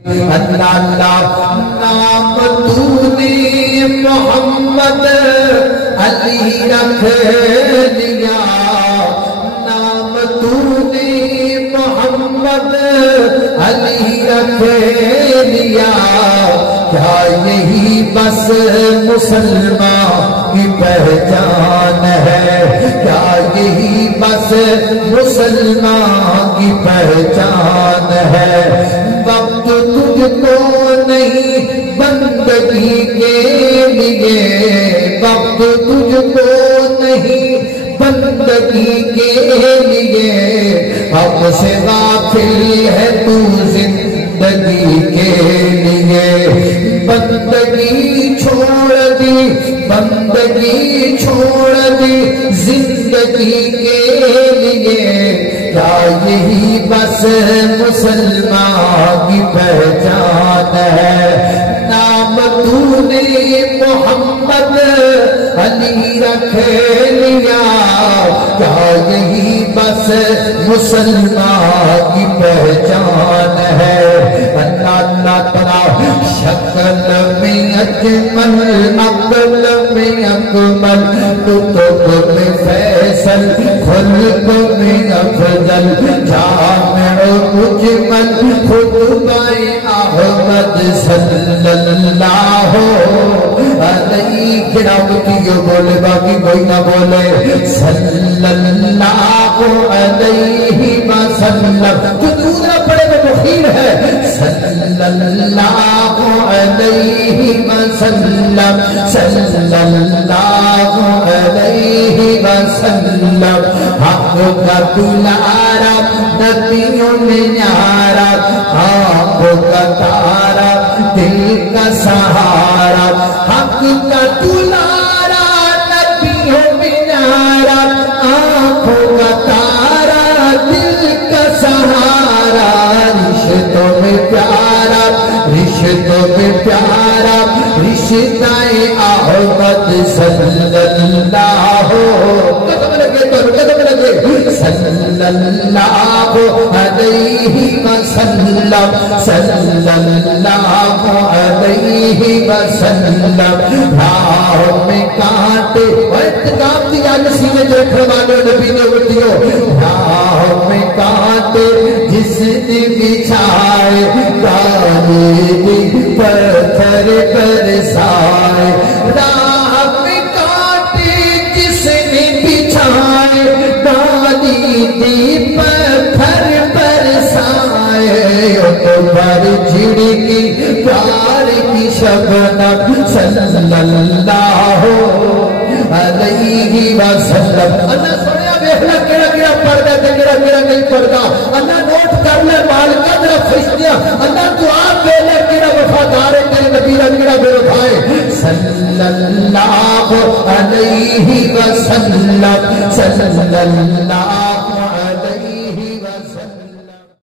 اللہ اللہ نام تو نے محمد علی رکھ لیا، نام تو نے محمد علی رکھ لیا، کیا یہی بس مسلمان کی پہچان ہے، کیا یہی بس مسلمان کی پہچان ہے؟ وقت تجھ کو نہیں بندگی کے لیے، وقت تجھ کو نہیں بندگی کے لیے، اب سے غافل ہے تو زندگی کے لیے، بندگی چھوڑ دی، بندگی چھوڑ دی زندگی کے لیے، کیا یہی بس مسلمان کی پہچان ہے؟ نام تو نے محمد علی رکھ لیا، کیا یہی بس مسلمان کی پہچان ہے؟ اللہ اللہ تعالی شکل میں اجمل، عقل میں اکمل، کتب میں فیصل، خلق میں افضل، جامع مجمل، خطبہ احمد صلی اللہ علیہ وسلم، بولے باقی کوئی نہ بولے، صلی اللہ علیہ وسلم، جو دوسرا پڑے وہ مخیر ہے، صلی اللہ علیہ وسلم، صلی اللہ علیہ وسلم، حق کا دلارا نبیوں میں نیارا، آپ کا تارا دل کا سہارا، حق کا دلارا نبیوں میں نیارا، آنکھوں کا تارا دل کا سہارا، رشتوں میں پیارا، رشتوں میں پیارا، رشتہ احمد صلی اللہ، قدم لگے تو قدم لگے، صلی اللہ علیہ وسلم، صلی اللہ علیہ وسلم، راہ میں کانٹے اتقام دیا نسینے جو کھڑوانے نبی نے اٹھیو، راہ میں کانٹے جس نے بچھائے، کالی پتھر برسائے، راہ میں کانٹے جس نے بچھائے، کالی پتھر برسائے، پر جھڑکی پیار کی شبنم صلی اللہ علیہ وسلم۔ اللہ سنیا بیخلا کیڑا کیڑا پردہ تے کیڑا کیڑا نہیں پردہ، اللہ نوٹ کر لے مال قدر فرشتیاں، اللہ دعا پہ لے کیڑا وفادار ہے تیرے نبی را کیڑا بے وفائے، صلی اللہ علیہ وسلم، صلی اللہ